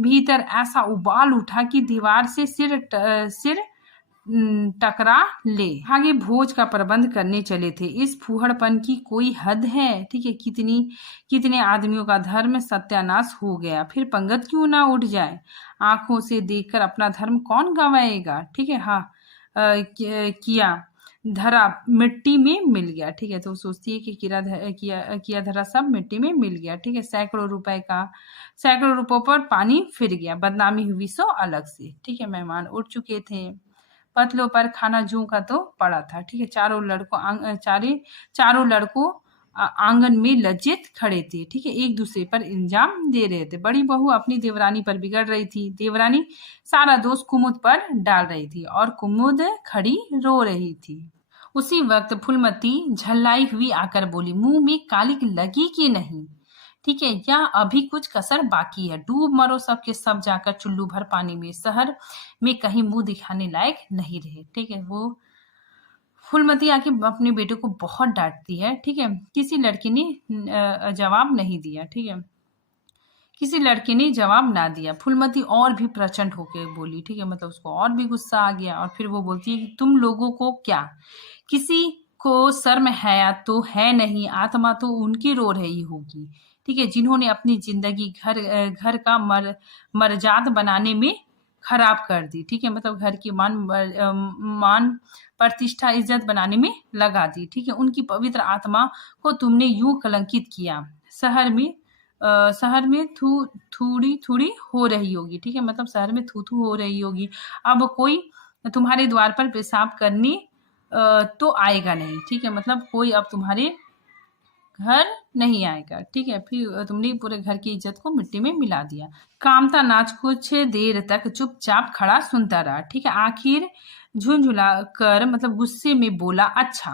भीतर ऐसा उबाल उठा कि दीवार से सिर टकरा ले। आगे भोज का प्रबंध करने चले थे, इस फूहड़पन की कोई हद है? ठीक है, कितने आदमियों का धर्म सत्यानाश हो गया, फिर पंगत क्यों ना उठ जाए? आंखों से देखकर अपना धर्म कौन गवाएगा? ठीक है, हाँ, किया धरा मिट्टी में मिल गया। ठीक है, तो सोचती है कि किया धरा सब मिट्टी में मिल गया। ठीक है, सैकड़ों रुपयों पर पानी फिर गया, बदनामी हुई सो अलग से। ठीक है, मेहमान उठ चुके थे, पतलों पर खाना जूं का तो पड़ा था। ठीक है, चारों लड़कों आंगन में लज्जित खड़े थे। ठीक है, एक दूसरे पर इल्जाम दे रहे थे। बड़ी बहू अपनी देवरानी पर बिगड़ रही थी, देवरानी सारा दोष कुमुद पर डाल रही थी और कुमुद खड़ी रो रही थी। उसी वक्त फूलमती झल्लाई हुई आकर बोली, मुंह में कालिक लगी कि नहीं? ठीक है, या अभी कुछ कसर बाकी है? डूब मरो सब के सब जाकर चुल्लू भर पानी में, शहर में कहीं मुंह दिखाने लायक नहीं रहे। ठीक है, वो फूलमती आके अपने बेटे को बहुत डांटती है। ठीक है, किसी लड़की ने जवाब नहीं दिया। ठीक है, किसी लड़के ने जवाब ना दिया। फूलमती और भी प्रचंड होकर बोली, ठीक है, मतलब उसको और भी गुस्सा आ गया और फिर वो बोलती है कि तुम लोगों को क्या, किसी को शर्म हया तो है नहीं, आत्मा तो उनकी रो रही होगी, ठीक है, जिन्होंने अपनी जिंदगी घर का मर्जाद बनाने में खराब कर दी, ठीक है, मतलब घर की मान प्रतिष्ठा इज्जत बनाने में लगा दी, ठीक है, उनकी पवित्र आत्मा को तुमने यूं कलंकित किया। शहर में थोड़ी थोड़ी हो रही होगी, ठीक है, मतलब शहर में थू थू हो रही होगी। अब कोई तुम्हारे द्वार पर पेशाब करने तो आएगा नहीं, ठीक है, मतलब कोई अब तुम्हारे घर नहीं आएगा, ठीक है, फिर तुमने पूरे घर की इज्जत को मिट्टी में मिला दिया। कामता नाच कुछ देर तक चुपचाप खड़ा सुनता रहा, ठीक है, आखिर झुंझुला कर मतलब गुस्से में बोला, अच्छा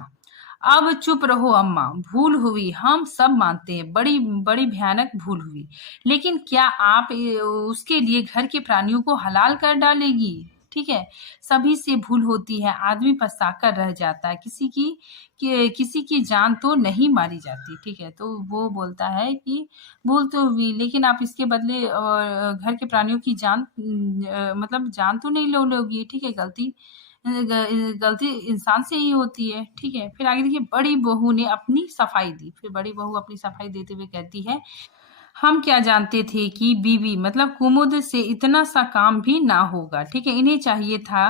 अब चुप रहो अम्मा, भूल हुई, हम सब मानते हैं, बड़ी बड़ी भयानक भूल हुई, लेकिन क्या आप उसके लिए घर के प्राणियों को हलाल कर डालेगी, ठीक है, सभी से भूल होती है, आदमी पछताकर रह जाता है, किसी की जान तो नहीं मारी जाती, ठीक है, तो वो बोलता है कि भूल तो हुई, लेकिन आप इसके बदले घर के प्राणियों की जान मतलब जान तो नहीं लोगी, ठीक है, गलती इंसान से ही होती है, ठीक है, फिर आगे देखिए, बड़ी बहू ने अपनी सफाई दी, फिर बड़ी बहू अपनी सफाई देते हुए कहती है, हम क्या जानते थे कि बीवी मतलब कुमुद से इतना सा काम भी ना होगा, ठीक है, इन्हें चाहिए था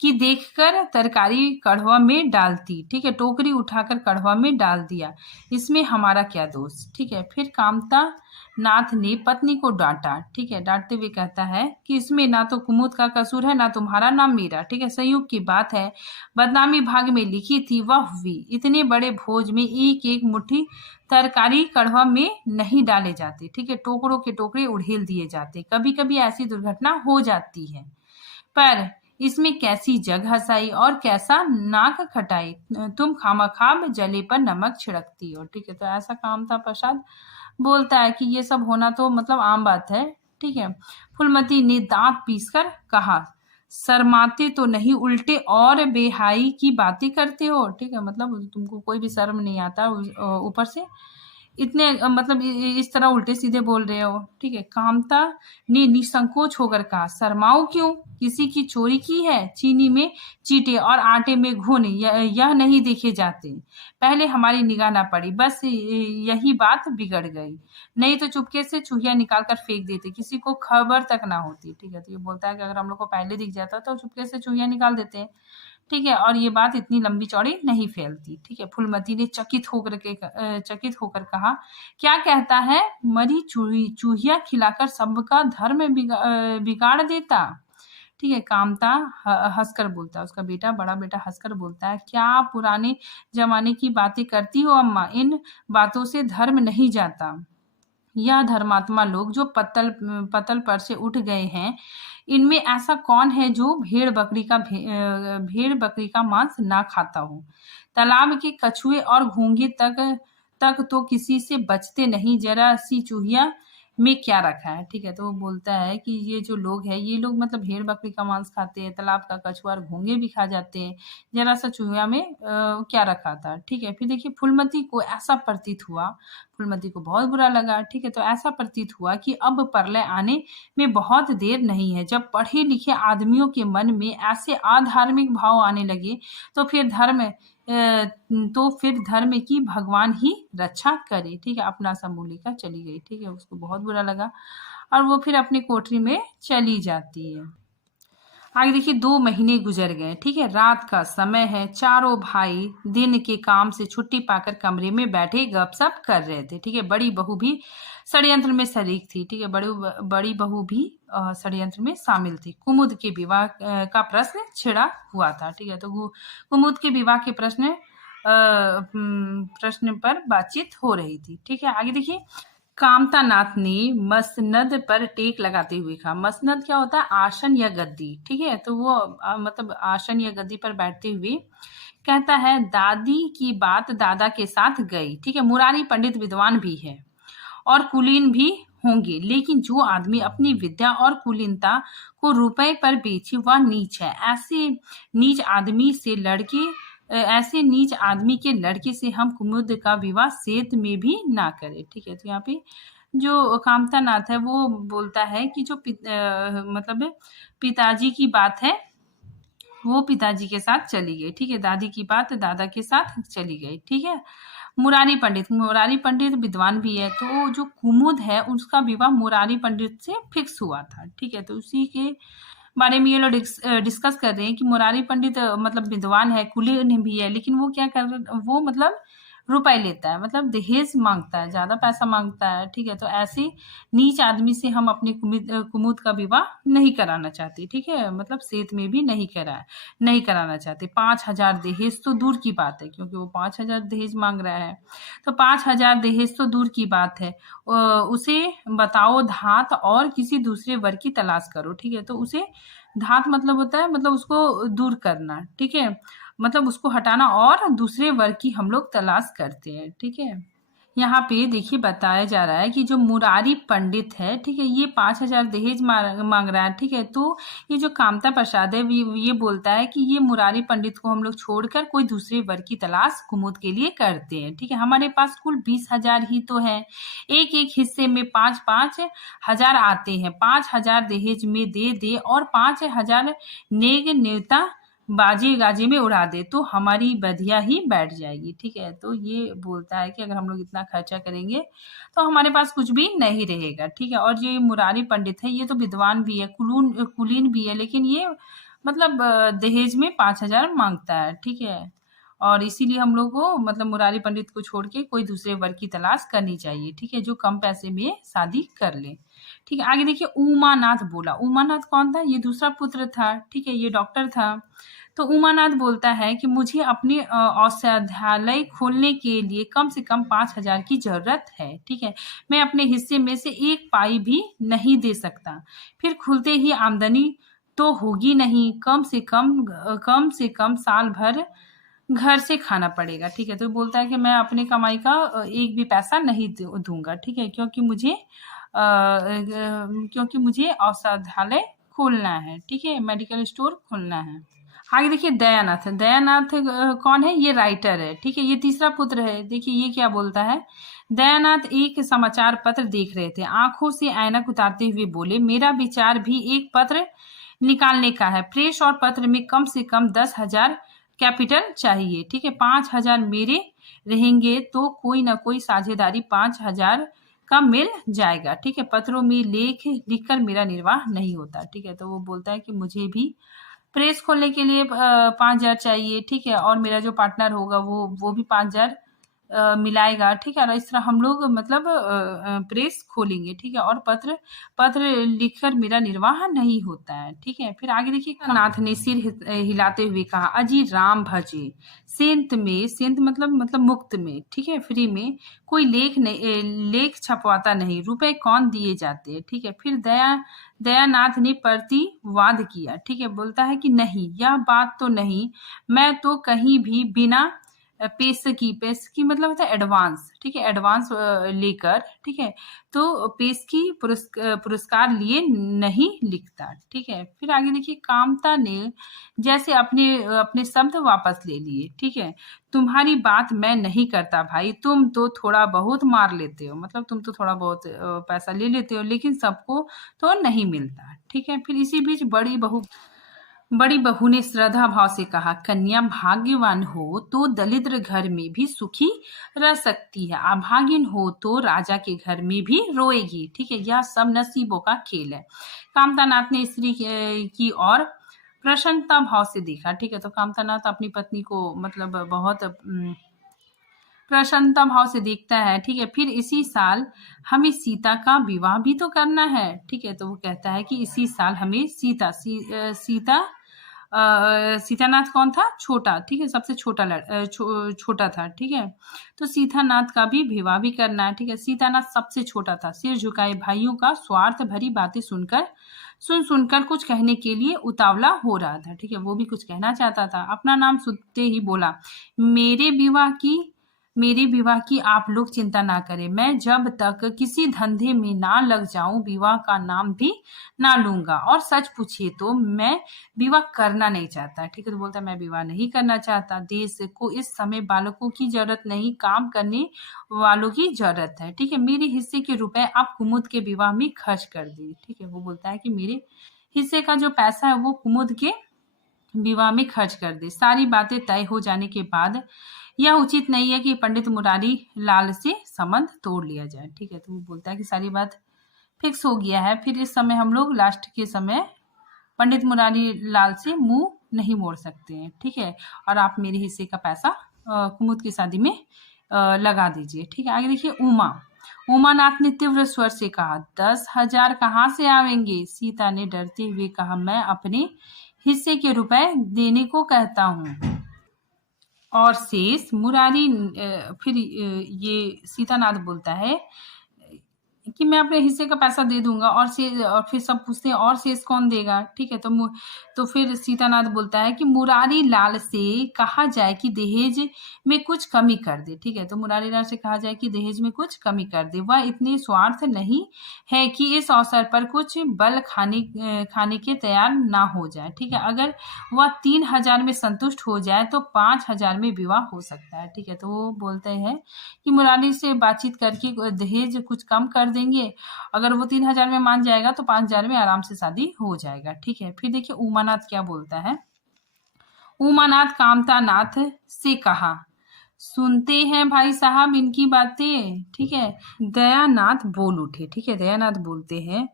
कि देखकर तरकारी कढ़वा में डालती, ठीक है, टोकरी उठाकर कढ़वा में डाल दिया, इसमें हमारा क्या दोष, ठीक है, फिर कामता नाथ ने पत्नी को डांटा, ठीक है, डांटते हुए कहता है कि इसमें ना तो कुमुद का कसूर है, ना तुम्हारा ना मेरा, ठीक है, संयोग की बात है, बदनामी भाग में लिखी थी वह हुई, इतने बड़े भोज में एक एक मुट्ठी तरकारी कढ़वा में नहीं डाले जाते, ठीक है, टोकरों के टोकरे उड़ेल दिए जाते, कभी कभी ऐसी दुर्घटना हो जाती है, पर इसमें कैसी जग हंसाई और कैसा नाक खटाई, तुम खामखाब जले पर नमक छिड़कती हो, ठीक है, तो ऐसा काम था। प्रसाद बोलता है कि ये सब होना तो मतलब आम बात है, ठीक है, फूलमती ने दांत पीसकर कहा, शर्माते तो नहीं, उल्टे और बेहाई की बातें करते हो, ठीक है, मतलब तुमको कोई भी शर्म नहीं आता, ऊपर से इतने मतलब इस तरह उल्टे सीधे बोल रहे हो, ठीक है, कामता ने निसंकोच होकर कहा, शर्माओ क्यों, किसी की चोरी की है, चीनी में चींटे और आटे में घुन यह नहीं देखे जाते, पहले हमारी निगाह ना पड़ी, बस यही बात बिगड़ गई, नहीं तो चुपके से चूहिया निकाल कर फेंक देते, किसी को खबर तक ना होती, ठीक है, तो ये बोलता है कि अगर हम लोग को पहले दिख जाता तो चुपके से चूहिया निकाल देते, ठीक है, और ये बात इतनी लंबी चौड़ी नहीं फैलती, ठीक है, फूलमती ने चकित होकर कहा, क्या कहता है, मरी चूहिया खिलाकर सबका धर्म बिगाड़ देता, ठीक है, कामता हंसकर बोलता है, उसका बेटा बड़ा बेटा हंसकर बोलता है, क्या पुराने जमाने की बातें करती हो अम्मा, इन बातों से धर्म नहीं जाता, यह धर्मात्मा लोग जो पतल पर से उठ गए हैं, इनमें ऐसा कौन है जो भेड़ बकरी का मांस ना खाता हो, तालाब के कछुए और घोंघे तक तो किसी से बचते नहीं, जरा सी चूहिया में क्या रखा है, ठीक है, तो वो बोलता है कि ये जो लोग हैं, ये लोग मतलब भेड़ बकरी का मांस खाते हैं, तालाब का कछुआ और घोंघे भी खा जाते हैं, जरा सा चूहिया में क्या रखा था, ठीक है, फिर देखिए फूलमती को ऐसा प्रतीत हुआ, फूलमती को बहुत बुरा लगा, ठीक है, तो ऐसा प्रतीत हुआ कि अब प्रलय आने में बहुत देर नहीं है, जब पढ़े लिखे आदमियों के मन में ऐसे अधार्मिक भाव आने लगे तो फिर धर्म की भगवान ही रक्षा करे, ठीक है, अपना समूह लेकर चली गई, ठीक है, उसको बहुत बुरा लगा और वो फिर अपनी कोठरी में चली जाती है। आगे देखिए 2 महीने गुजर गए, ठीक है, रात का समय है, चारों भाई दिन के काम से छुट्टी पाकर कमरे में बैठे गपशप कर रहे थे, ठीक है, बड़ी बहू भी षड्यंत्र में शरीक थी, ठीक है, बड़ी बहू भी षड्यंत्र में शामिल थी, कुमुद के विवाह का प्रश्न छिड़ा हुआ था, ठीक है, तो कुमुद के विवाह के प्रश्न पर बातचीत हो रही थी, ठीक है, आगे देखिए कामता नाथ ने मसनद पर टेक लगाते हुए कहा, मसनद क्या होता है, आसन या गद्दी, ठीक है, तो वो मतलब आसन या गद्दी पर बैठते हुए कहता है, दादी की बात दादा के साथ गई, ठीक है, मुरारी पंडित विद्वान भी है और कुलीन भी होंगे, लेकिन जो आदमी अपनी विद्या और कुलीनता को रुपए पर बेचे वह नीच है, ऐसे नीच आदमी के लड़के से हम कुमुद का विवाह सेत में भी ना करें, ठीक है, तो यहाँ पे जो कामतानाथ है वो बोलता है कि जो मतलब पिताजी की बात है वो पिताजी के साथ चली गई, ठीक है, दादी की बात दादा के साथ चली गई, ठीक है। मुरारी पंडित विद्वान भी है, तो जो कुमुद है उसका विवाह मुरारी पंडित से फिक्स हुआ था, ठीक है। तो उसी के बारे में ये लोग डिस्कस कर रहे हैं कि मुरारी पंडित मतलब विद्वान है, कुलीन भी है, लेकिन वो क्या कर वो मतलब रुपए लेता है, मतलब दहेज मांगता है, ज्यादा पैसा मांगता है, ठीक है। तो ऐसे नीच आदमी से हम अपने कुमुद का विवाह नहीं कराना चाहते, ठीक है, मतलब सेत में भी नहीं कराना चाहते। 5,000 दहेज तो दूर की बात है, क्योंकि वो 5,000 दहेज मांग रहा है, तो 5,000 दहेज तो दूर की बात है। उसे बताओ धात और किसी दूसरे वर की तलाश करो, ठीक है। तो उसे धात मतलब होता है मतलब उसको दूर करना, ठीक है, मतलब उसको हटाना, और दूसरे वर्ग की हम लोग तलाश करते हैं, ठीक है। यहाँ पे देखिए बताया जा रहा है कि जो मुरारी पंडित है, ठीक है, ये 5,000 दहेज मांग रहा है, ठीक है। तो ये जो कामता प्रसाद है ये बोलता है कि ये मुरारी पंडित को हम लोग छोड़कर कोई दूसरे वर्ग की तलाश कुमुद के लिए करते हैं, ठीक है। हमारे पास कुल 20,000 ही तो है, एक एक हिस्से में 5,000 आते हैं, 5,000 दहेज में दे दे और 5,000 नेग नेवता बाजे गाजे में उड़ा दे तो हमारी बधिया ही बैठ जाएगी, ठीक है। तो ये बोलता है कि अगर हम लोग इतना खर्चा करेंगे तो हमारे पास कुछ भी नहीं रहेगा, ठीक है। और जो ये मुरारी पंडित है ये तो विद्वान भी है, कुलीन भी है, लेकिन ये मतलब दहेज में 5,000 मांगता है, ठीक है। और इसीलिए हम लोग को मतलब मुरारी पंडित को छोड़ के कोई दूसरे वर्ग की तलाश करनी चाहिए, ठीक है, जो कम पैसे में शादी कर ले, ठीक है। आगे देखिए उमानाथ बोला। उमानाथ कौन था? ये दूसरा पुत्र था, ठीक है, ये डॉक्टर था। तो उमानाथ बोलता है कि मुझे अपने औषधालय खोलने के लिए कम से कम 5,000 की जरूरत है, ठीक है। मैं अपने हिस्से में से एक पाई भी नहीं दे सकता, फिर खुलते ही आमदनी तो होगी नहीं, कम से कम साल भर घर से खाना पड़ेगा, ठीक है। तो बोलता है कि मैं अपने कमाई का एक भी पैसा नहीं दूंगा, ठीक है, क्योंकि मुझे औषधालय खोलना है, ठीक है, मेडिकल स्टोर खोलना है। आगे देखिए दयानाथ। दयानाथ कौन है? ये राइटर है, ठीक है, ये तीसरा पुत्र है। देखिए ये क्या बोलता है। दयानाथ एक समाचार पत्र देख रहे थे, आंखों से ऐनक उतारते हुए बोले, मेरा विचार भी एक पत्र निकालने का है। प्रेस और पत्र में कम से कम 10,000 कैपिटल चाहिए, ठीक है। 5,000 मेरे रहेंगे तो कोई ना कोई साझेदारी 5,000 का मिल जाएगा, ठीक है। पत्रों में लेख लिखकर मेरा निर्वाह नहीं होता, ठीक है। तो वो बोलता है कि मुझे भी प्रेस खोलने के लिए 5,000 चाहिए, ठीक है, और मेरा जो पार्टनर होगा वो भी 5,000 मिलाएगा, ठीक है। और इस तरह हम लोग मतलब प्रेस खोलेंगे, ठीक है, और पत्र पत्र लिखकर मेरा निर्वाह नहीं होता है, ठीक है। फिर आगे देखिए नाथ ने सिर हिलाते हुए कहा, अजी राम भजे, सेंत मतलब मुफ्त में, ठीक है, फ्री में कोई लेख छपवाता नहीं, रुपए कौन दिए जाते हैं, ठीक है। फिर दयानाथ ने प्रतिवाद किया, ठीक है, बोलता है कि नहीं, यह बात तो नहीं, मैं तो कहीं भी बिना पेशकी मतलब होता है एडवांस, ठीक है, एडवांस लेकर, ठीक है, तो पेशकी पुरस्कार लिए नहीं लिखता, ठीक है। फिर आगे देखिए कामता ने जैसे अपने अपने शब्द वापस ले लिए, ठीक है, तुम्हारी बात मैं नहीं करता भाई, तुम तो थोड़ा बहुत मार लेते हो, मतलब तुम तो थोड़ा बहुत पैसा ले लेते हो, लेकिन सबको तो नहीं मिलता, ठीक है। फिर इसी बीच बड़ी बहू ने श्रद्धा भाव से कहा, कन्या भाग्यवान हो तो दलिद्र घर में भी सुखी रह सकती है, अभागिन हो तो राजा के घर में भी रोएगी, ठीक है। यह सब नसीबों का खेल है। कामतानाथ ने स्त्री की ओर प्रसन्नता भाव से देखा, ठीक है। तो कामतानाथ अपनी पत्नी को मतलब बहुत प्रसन्नता भाव से देखता है, ठीक है। फिर इसी साल हमें सीता का विवाह भी तो करना है, ठीक है। तो वो कहता है कि इसी साल हमें सीतानाथ कौन था? छोटा, ठीक है, सबसे छोटा था, ठीक है। तो सीतानाथ का भी विवाह भी करना है, ठीक है। सीतानाथ सबसे छोटा था, सिर झुकाए भाइयों का स्वार्थ भरी बातें सुनकर कुछ कहने के लिए उतावला हो रहा था, ठीक है, वो भी कुछ कहना चाहता था। अपना नाम सुनते ही बोला, मेरे विवाह की मेरे विवाह की आप लोग चिंता ना करें। मैं जब तक किसी धंधे में ना लग जाऊं विवाह का नाम भी ना लूंगा। और सच पूछिए तो मैं विवाह करना नहीं चाहता। ठीक है, तो बोलता है मैं विवाह नहीं करना चाहता। देश को इस समय बालकों की जरूरत नहीं, काम करने वालों की जरूरत है। ठीक है, मेरे हिस्से के रुपए आप कुमुद के विवाह में खर्च कर दिए। ठीक है, वो बोलता है कि मेरे हिस्से का जो पैसा है वो कुमुद के विवाह में खर्च कर दे। सारी बातें तय हो जाने के बाद यह उचित नहीं है कि पंडित मुरारी लाल से संबंध तोड़ लिया जाए। ठीक है, तो वो बोलता है कि सारी बात फिक्स हो गया है, फिर इस समय हम लोग लास्ट के समय पंडित मुरारी लाल से मुंह नहीं मोड़ सकते हैं। ठीक है, और आप मेरे हिस्से का पैसा कुमुद की शादी में लगा दीजिए। ठीक है, आगे देखिए उमानाथ ने तीव्र स्वर से कहा, 10,000 कहाँ से आवेंगे? सीता ने डरते हुए कहा, मैं अपने हिस्से के रुपए देने को कहता हूँ और शेष मुरारी। फिर ये सीतानाथ बोलता है कि मैं अपने हिस्से का पैसा दे दूंगा और फिर सब पूछते हैं और शेष कौन देगा। ठीक है, तो फिर सीतानाथ बोलता है कि मुरारी लाल से कहा जाए कि दहेज में कुछ कमी कर दे। ठीक है, तो मुरारी लाल से कहा जाए कि दहेज में कुछ कमी कर दे। वह इतने स्वार्थ नहीं है कि इस अवसर पर कुछ बल खाने के तैयार ना हो जाए। ठीक है, अगर वह 3,000 में संतुष्ट हो जाए तो 5,000 में विवाह हो सकता है। ठीक है, तो वो बोलते हैं कि मुरारी से बातचीत करके दहेज कुछ कम कर देंगे। अगर वो 3,000 में मान जाएगा तो 5,000 में आराम से शादी हो जाएगा। ठीक है, फिर देखिए उमानाथ क्या बोलता है। उमानाथ कामतानाथ से कहा, सुनते हैं भाई साहब इनकी बातें। ठीक है, दयानाथ बोल उठे। ठीक है, दयानाथ बोलते हैं,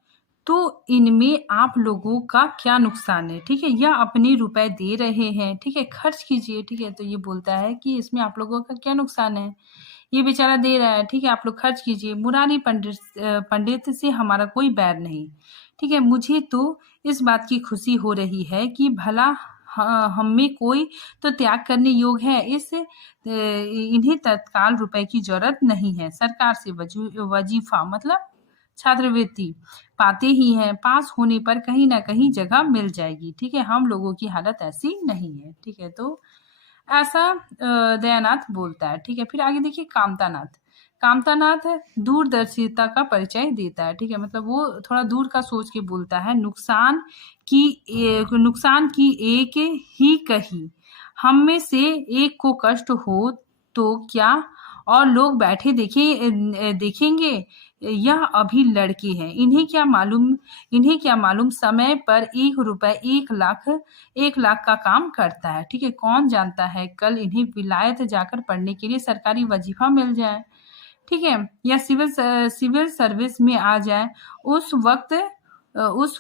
तो इनमें आप लोगों का क्या नुकसान है? ठीक है, यह अपने रुपए दे रहे हैं। ठीक है, खर्च कीजिए। ठीक है, तो ये बोलता है कि इसमें आप लोगों का क्या नुकसान है? ये बेचारा दे रहा है। ठीक है, आप लोग खर्च कीजिए। मुरारी पंडित से हमारा कोई बैर नहीं। ठीक है, मुझे तो इस बात की खुशी हो रही है कि भला हम में कोई तो त्याग करने योग्य है। इन्हें तत्काल रुपए की जरूरत नहीं है। सरकार से वजीफा मतलब छात्रवृत्ति पाते ही हैं। पास होने पर कहीं ना कहीं जगह मिल जाएगी। ठीक है, हम लोगों की हालत ऐसी नहीं है। ठीक है, तो ऐसा दयानाथ बोलता है। ठीक है, फिर आगे देखिए कामतानाथ दूरदर्शिता का परिचय देता है। ठीक है, मतलब वो थोड़ा दूर का सोच के बोलता है। नुकसान की एक ही कही, हम में से एक को कष्ट हो तो क्या और लोग बैठे देखेंगे? यह अभी लड़के हैं, इन्हें क्या मालूम समय पर 1 रुपए 1 लाख का काम करता है। ठीक है, कौन जानता है कल इन्हें विलायत जाकर पढ़ने के लिए सरकारी वजीफा मिल जाए। ठीक है, या सिविल सर्विस में आ जाए। उस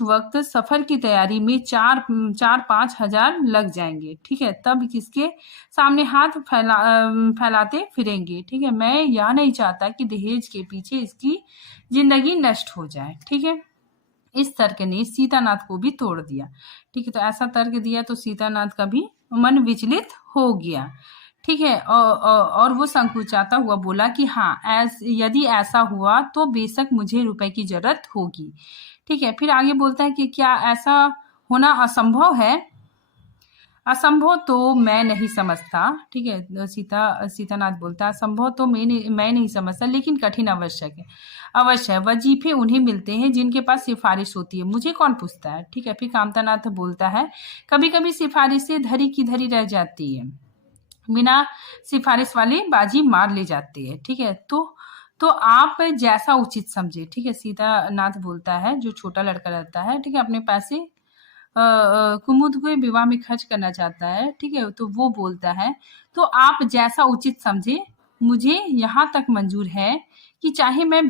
वक्त सफर की तैयारी में 4-5 हजार लग जाएंगे। ठीक है, तब किसके सामने हाथ फैलाते फिरेंगे। ठीक है, मैं यह नहीं चाहता कि दहेज के पीछे इसकी जिंदगी नष्ट हो जाए। ठीक है, इस तर्क ने सीतानाथ को भी तोड़ दिया। ठीक है, तो ऐसा तर्क दिया तो सीतानाथ का भी मन विचलित हो गया। ठीक है, और वो संकुचाता हुआ बोला कि हाँ, यदि ऐसा हुआ तो बेशक मुझे रुपए की जरूरत होगी। ठीक है, फिर आगे बोलता है कि क्या ऐसा होना असंभव है? असंभव तो मैं नहीं समझता। ठीक है, सीतानाथ बोलता है, असंभव तो मैं नहीं समझता, लेकिन कठिन अवश्य है। वजीफे उन्हें मिलते हैं जिनके पास सिफारिश होती है, मुझे कौन पूछता है। ठीक है, फिर कामतानाथ बोलता है, कभी कभी सिफारिशें धरी की धरी रह जाती है, बिना सिफारिश वाले बाजी मार ले जाती है। ठीक है, तो आप जैसा उचित समझे। ठीक है, सीतानाथ बोलता है, जो छोटा लड़का रहता है, ठीक है, अपने पैसे कुमुद के विवाह में खर्च करना चाहता है। ठीक है, तो वो बोलता है, तो आप जैसा उचित समझे, मुझे यहाँ तक मंजूर है कि चाहे मैं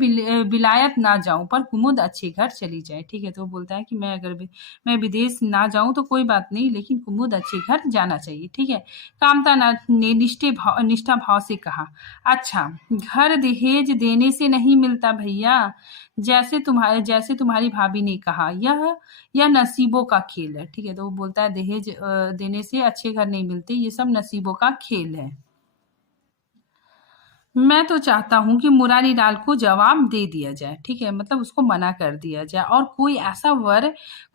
विलायत ना जाऊं पर कुमुद अच्छे घर चली जाए। ठीक है, तो वो बोलता है कि मैं विदेश ना जाऊं तो कोई बात नहीं, लेकिन कुमुद अच्छे घर जाना चाहिए। ठीक है, कामतानाथ ने निष्ठा भाव से कहा, अच्छा, घर दहेज देने से नहीं मिलता भैया, जैसे तुम्हारी भाभी ने कहा, यह नसीबों का खेल है। ठीक है, तो वो बोलता है दहेज देने से अच्छे घर नहीं मिलते, ये सब नसीबों का खेल है। मैं तो चाहता हूं कि मुरारी लाल को जवाब दे दिया जाए। ठीक है, मतलब उसको मना कर दिया जाए और कोई ऐसा वर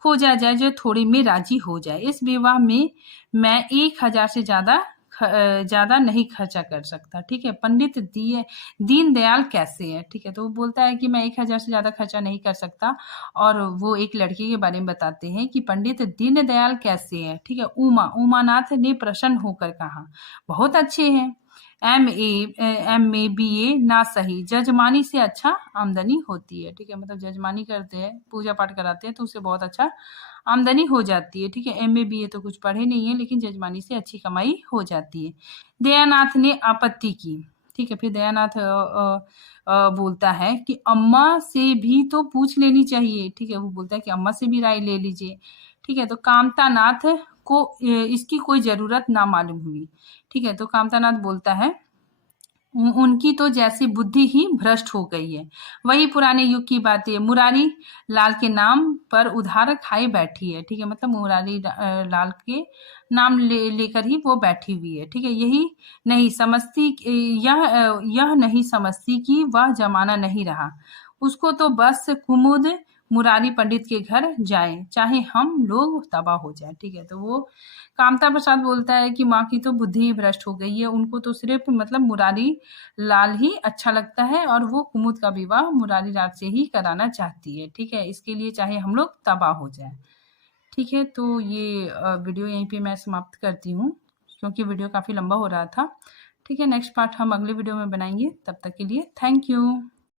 खोजा जाए जो थोड़ी में राजी हो जाए। इस विवाह में मैं 1,000 से ज्यादा ज़्यादा नहीं खर्चा कर सकता, ठीक है। पंडित दीनदयाल कैसे है, ठीक है। तो वो बोलता है कि मैं 1000 से ज़्यादा खर्चा नहीं कर सकता। और वो एक लड़के के बारे में बताते हैं कि पंडित दीनदयाल कैसे है, ठीक है। उमानाथ ने प्रसन्न होकर कहा, बहुत अच्छे हैं। MA BA ना सही, जजमानी से अच्छा आमदनी होती है, ठीक है। मतलब जजमानी करते हैं, पूजा पाठ कराते हैं तो उससे बहुत अच्छा आमदनी हो जाती है, ठीक है। MA BA तो कुछ पढ़े नहीं है, लेकिन जजमानी से अच्छी कमाई हो जाती है। दयानाथ ने आपत्ति की, ठीक है। फिर दयानाथ बोलता है कि अम्मा से भी तो पूछ लेनी चाहिए, ठीक है। वो बोलता है कि अम्मा से भी राय ले लीजिए, ठीक है। तो कामतानाथ को इसकी कोई जरूरत ना मालूम हुई, ठीक है। तो कामतानाथ बोलता है उनकी तो जैसी बुद्धि ही भ्रष्ट हो गई है। वही पुराने युग की बात है, मुरारी लाल के नाम पर उधार खाए बैठी है, ठीक है। मतलब मुरारी लाल के नाम लेकर ही वो बैठी हुई है, ठीक है। यही नहीं समझती, यह नहीं समझती कि वह जमाना नहीं रहा। उसको तो बस कुमुद मुरारी पंडित के घर जाए, चाहे हम लोग तबाह हो जाए, ठीक है। तो वो कामता प्रसाद बोलता है कि माँ की तो बुद्धि ही भ्रष्ट हो गई है, उनको तो सिर्फ मतलब मुरारी लाल ही अच्छा लगता है और वो कुमुद का विवाह मुरारी लाल से ही कराना चाहती है, ठीक है। इसके लिए चाहे हम लोग तबाह हो जाए, ठीक है। तो ये वीडियो यहीं पे मैं समाप्त करती हूँ, क्योंकि वीडियो काफ़ी लंबा हो रहा था, ठीक है। नेक्स्ट पार्ट हम अगले वीडियो में बनाएंगे, तब तक के लिए थैंक यू।